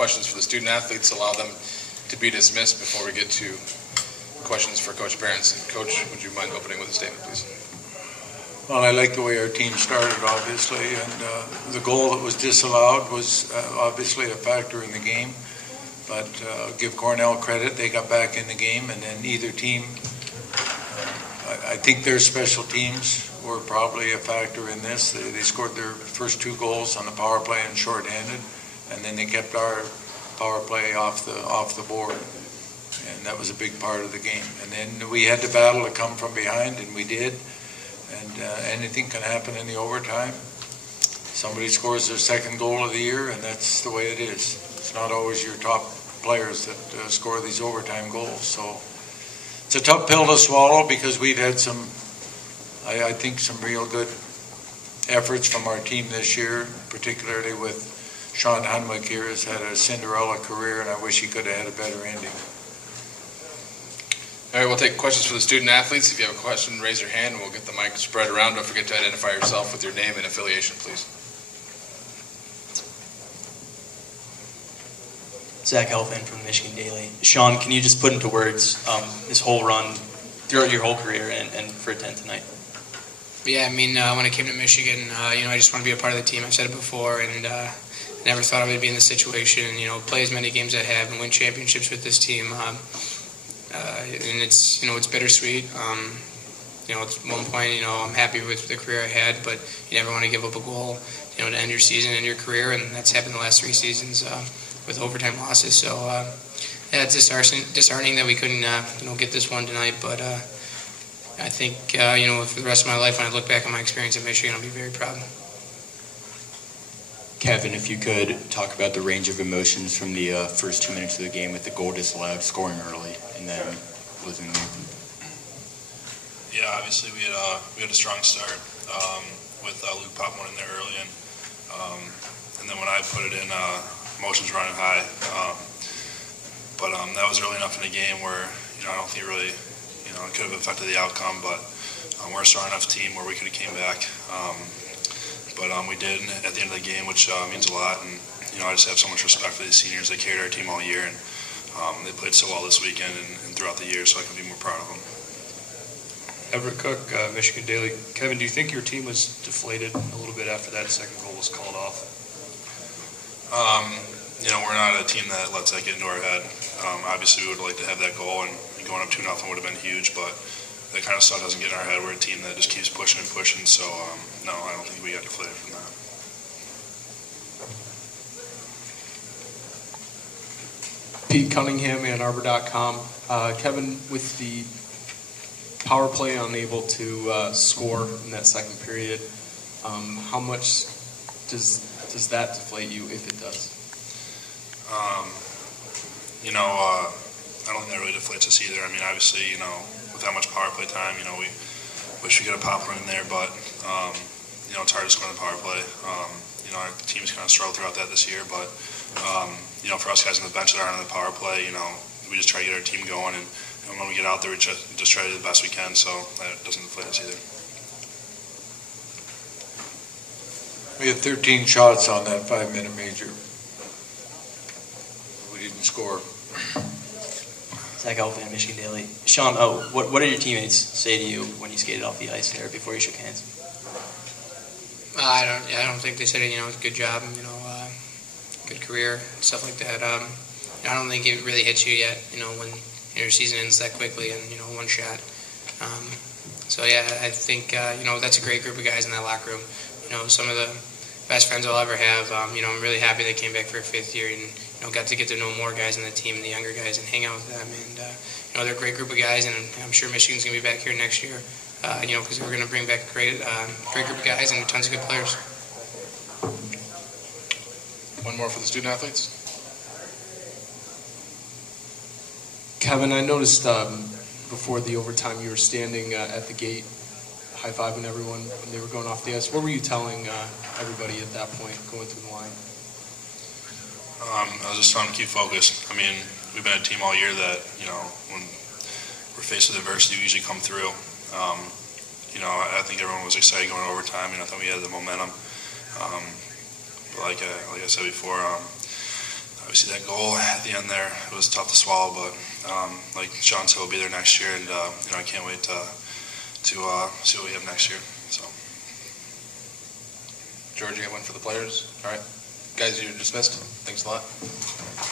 questions for the student athletes. Allow them to be dismissed before we get to questions for Coach Berenson. Coach, would you mind opening with a statement, please? Well, I like the way our team started, obviously, and the goal that was disallowed was obviously a factor in the game. But give Cornell credit, they got back in the game, and then either team, I think their special teams were probably a factor in this. They scored their first 2 goals on the power play and shorthanded, and then they kept our power play off the board, and that was a big part of the game. And then we had to battle to come from behind, and we did. And anything can happen in the overtime. Somebody scores their 2nd goal of the year, and that's the way it is. It's not always your top players that score these overtime goals. So it's a tough pill to swallow because we've had some, I think, some real good efforts from our team this year, particularly with Sean Hunwick here has had a Cinderella career, and I wish he could have had a better ending. All right, we'll take questions for the student athletes. If you have a question, raise your hand and we'll get the mic spread around. Don't forget to identify yourself with your name and affiliation, please. Zach Helfand from Michigan Daily. Sean, can you just put into words this whole run throughout your whole career and for 10 tonight? Yeah, I mean, when I came to Michigan, I just want to be a part of the team. I've said it before, and never thought I would be in this situation. Play as many games as I have and win championships with this team. And it's it's bittersweet. At one point, I'm happy with the career I had, but you never want to give up a goal, to end your season and your career, and that's happened the last 3 seasons with overtime losses. So yeah, it's disheartening that we couldn't get this one tonight. But I think for the rest of my life, when I look back on my experience at Michigan, I'll be very proud. Kevin, if you could talk about the range of emotions from the first 2 minutes of the game with the goal disallowed, scoring early, and then losing the game. Yeah, obviously we had a strong start with Luke Pop one in there early, and then when I put it in, emotions running high. But that was early enough in the game where I don't think it really it could have affected the outcome. But we're a strong enough team where we could have came back. But we did at the end of the game, which means a lot. And I just have so much respect for these seniors. They carried our team all year, and they played so well this weekend and throughout the year. So I can be more proud of them. Everett Cook, Michigan Daily. Kevin, do you think your team was deflated a little bit after that 2nd goal was called off? We're not a team that lets that get into our head. Obviously, we would like to have that goal, and going up 2-0 would have been huge, but that kind of stuff doesn't get in our head. We're a team that just keeps pushing and pushing, so no, I don't think we got deflated from that. Pete Cunningham, AnnArbor.com. Kevin, with the power play unable to score in that 2nd period, how much does that deflate you if it does? I don't think that really deflates us either. I mean, obviously, with that much power play time, we wish we could have popped one in there, but, it's hard to score on the power play. Our team's kind of struggled throughout that this year, but, for us guys on the bench that aren't on the power play, we just try to get our team going, and when we get out there, we just try to do the best we can, so that doesn't deflate us either. We had 13 shots on that 5-minute major. We didn't score. Zach Helfand, Michigan Daily. Sean, what did your teammates say to you when you skated off the ice there before you shook hands? I don't think they said it. It was a good job. Good career, stuff like that. I don't think it really hits you yet. When your season ends that quickly and one shot. So yeah, I think that's a great group of guys in that locker room. Some of the best friends I'll ever have. I'm really happy they came back for a 5th year and got to get to know more guys in the team, the younger guys, and hang out with them. And they're a great group of guys, and I'm sure Michigan's going to be back here next year. Because we're going to bring back a great group of guys and tons of good players. One more for the student athletes. Kevin, I noticed before the overtime you were standing at the gate, high-fiving everyone when they were going off the ice. What were you telling everybody at that point going through the line? I was just trying to keep focused. I mean, we've been a team all year that, when we're faced with adversity, we usually come through. I think everyone was excited going to overtime, and I thought we had the momentum. But like I said before, obviously that goal at the end there, it was tough to swallow, but like Sean said, we'll be there next year, and I can't wait to see what we have next year. So. George, you got one for the players? All right. Guys, you're dismissed. Thanks a lot.